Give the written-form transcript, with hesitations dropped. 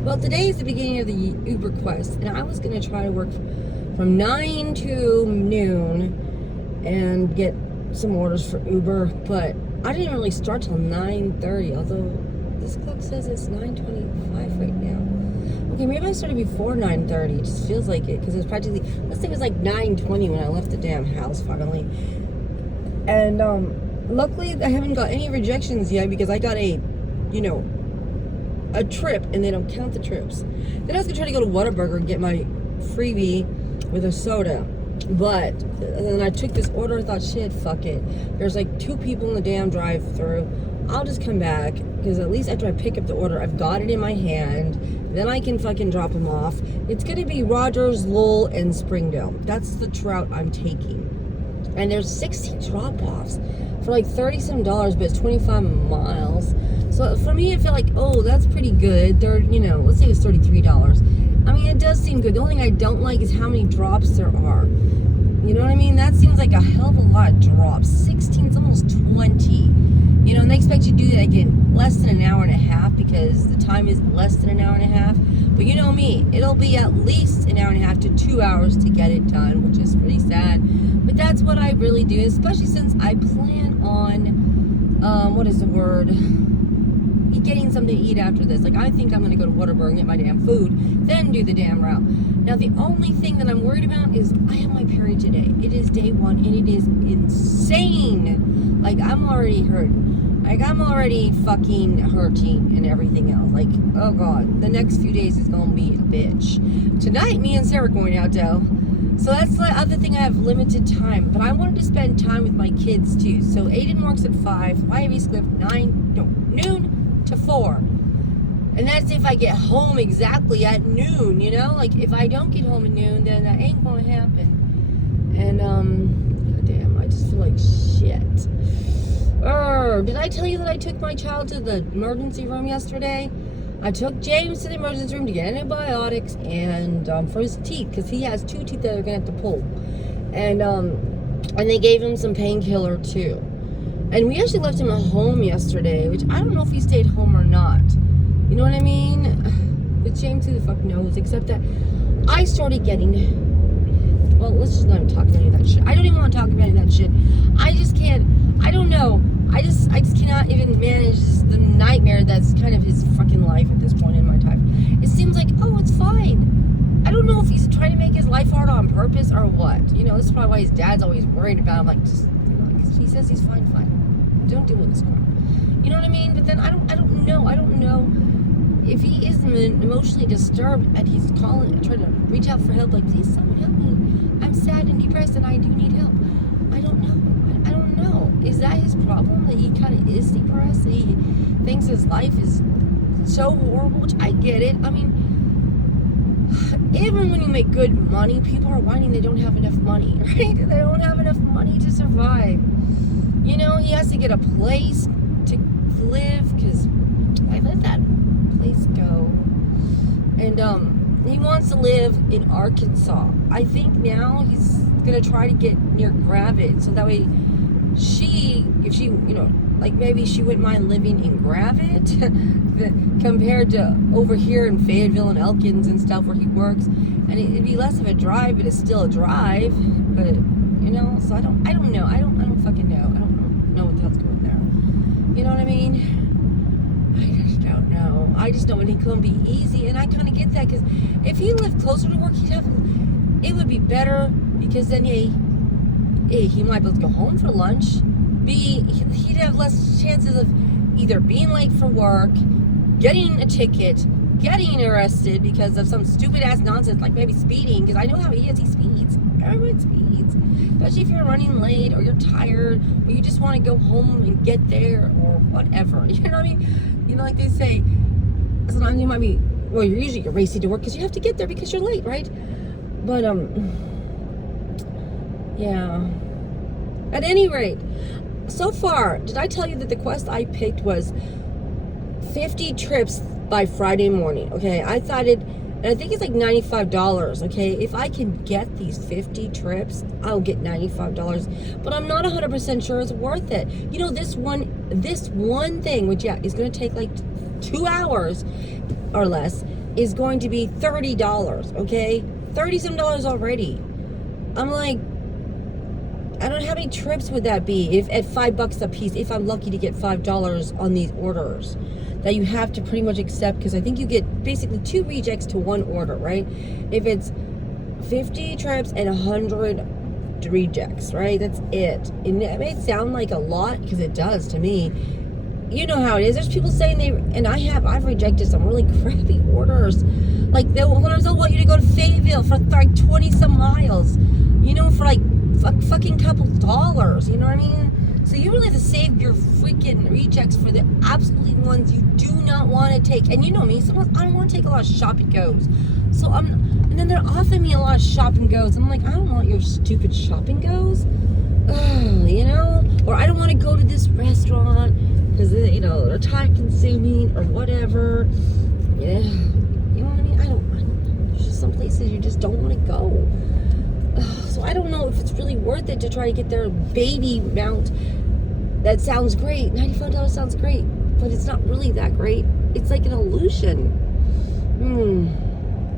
Well, today is the beginning of the Uber Quest, and I was going to try to work from 9 to noon and get some orders for Uber, but I didn't really start till 9:30, although this clock says it's 9:25 right now. Okay, maybe I started before 9:30. It just feels like it, because it was practically, let's say it was like 9:20 when I left the damn house finally. And luckily I haven't got any rejections yet, because I got a trip, and they don't count the trips. Then I was gonna try to go to Whataburger and get my freebie with a soda, but then I took this order. I thought, shit, fuck it. There's like 2 people in the damn drive-through. I'll just come back, because at least after I pick up the order, I've got it in my hand. Then I can fucking drop them off. It's gonna be Rogers, Lowell, and Springdale. That's the route I'm taking. And there's 16 drop-offs for like $30-some, but it's 25 miles. So for me, I feel like, oh, that's pretty good. Let's say it's $33. I mean, it does seem good. The only thing I don't like is how many drops there are. You know what I mean? That seems like a hell of a lot of drops. 16, it's almost 20. And they expect you to do that again less than an hour and a half, because the time is less than an hour and a half. But you know me, it'll be at least an hour and a half to 2 hours to get it done, which is pretty sad. But that's what I really do, especially since I plan on, what is the word? Getting something to eat after this. Like, I think I'm going to go to Whataburger and get my damn food, then do the damn route. Now, the only thing that I'm worried about is I have my period today. It is day 1, and it is insane. Like, I'm already hurt. Like, I'm already fucking hurting and everything else. Like, oh God, the next few days is going to be a bitch. Tonight, me and Sarah are going out, though. So that's the other thing. I have limited time, but I wanted to spend time with my kids, too. So Aiden works at 5. I basically have noon to 4. And that's if I get home exactly at noon, Like, if I don't get home at noon, then that ain't going to happen. And, goddamn, I just feel like shit. Did I tell you that I took my child to the emergency room yesterday? I took James to the emergency room to get antibiotics and for his teeth, because he has 2 teeth that they're going to have to pull. And they gave him some painkiller, too. And we actually left him at home yesterday, which I don't know if he stayed home or not. You know what I mean? But James, who the fuck knows? Except that I started getting... Well, let's just not even talk about any of that shit. I don't even want to talk about any of that shit. I just can't... I don't know. I just cannot even manage the nightmare that's kind of his fucking life at this point in my time. It seems like, oh, it's fine. I don't know if he's trying to make his life hard on purpose or what. This is probably why his dad's always worried about him. Like, just... He says he's fine. Don't deal with this crap. You know what I mean? But then I don't know if he is emotionally disturbed and he's trying to reach out for help. Like, please, someone help me. I'm sad and depressed and I do need help. I don't know. Is that his problem? That he kind of is depressed? That he thinks his life is so horrible? Which I get it. I mean, even when you make good money, people are whining they don't have enough money, right? They don't have enough money to survive. He has to get a place to live, because I let that place go. And he wants to live in Arkansas. I think now he's going to try to get near Gravette, so that way if she, like maybe she wouldn't mind living in Gravette compared to over here in Fayetteville and Elkins and stuff where he works. And it'd be less of a drive, but it's still a drive. But, so I don't know. I don't fucking know. I don't know what the hell's going there. You know what I mean? I just don't know. I just know it couldn't be easy, and I kind of get that, because if he lived closer to work, it would be better, because then he might be able to go home for lunch. He'd have less chances of either being late for work, getting a ticket, getting arrested because of some stupid ass nonsense, like maybe speeding, because I know how he is. He speeds. Everyone speeds, especially if you're running late or you're tired or you just want to go home and get there or whatever. You know what I mean? Like they say, sometimes you might be, well, you're usually racing to work because you have to get there because you're late, right? But yeah. At any rate, so far, did I tell you that the quest I picked was 50 trips by Friday morning? Okay, I thought and I think it's like $95, okay? If I can get these 50 trips, I'll get $95. But I'm not 100% sure it's worth it. This one thing, which, yeah, is going to take like 2 hours or less, is going to be $30, okay? $30 some already. I'm like, I don't know how many trips would that be if at $5 a piece, if I'm lucky to get $5 on these orders that you have to pretty much accept, because I think you get basically 2 rejects to 1 order, right? If it's 50 trips and 100 rejects, right? That's it. And it may sound like a lot, because it does to me. You know how it is. There's people saying I've rejected some really crappy orders. Like, they'll want you to go to Fayetteville for like 20 some miles, you know, for like fucking couple dollars, you know what I mean? So you really have to save your freaking rejects for the absolutely ones you do not want to take. And you know me, sometimes I don't want to take a lot of shop and goes. And then they're offering me a lot of shop and goes. I'm like, I don't want your stupid shop and goes. You know? Or I don't want to go to this restaurant because, you know, they're time consuming or whatever. Yeah. You know what I mean? I don't there's just some places you just don't want to go. So I don't know if it's really worth it to try to get their baby mount. That sounds great. $95 sounds great, but it's not really that great. It's like an illusion.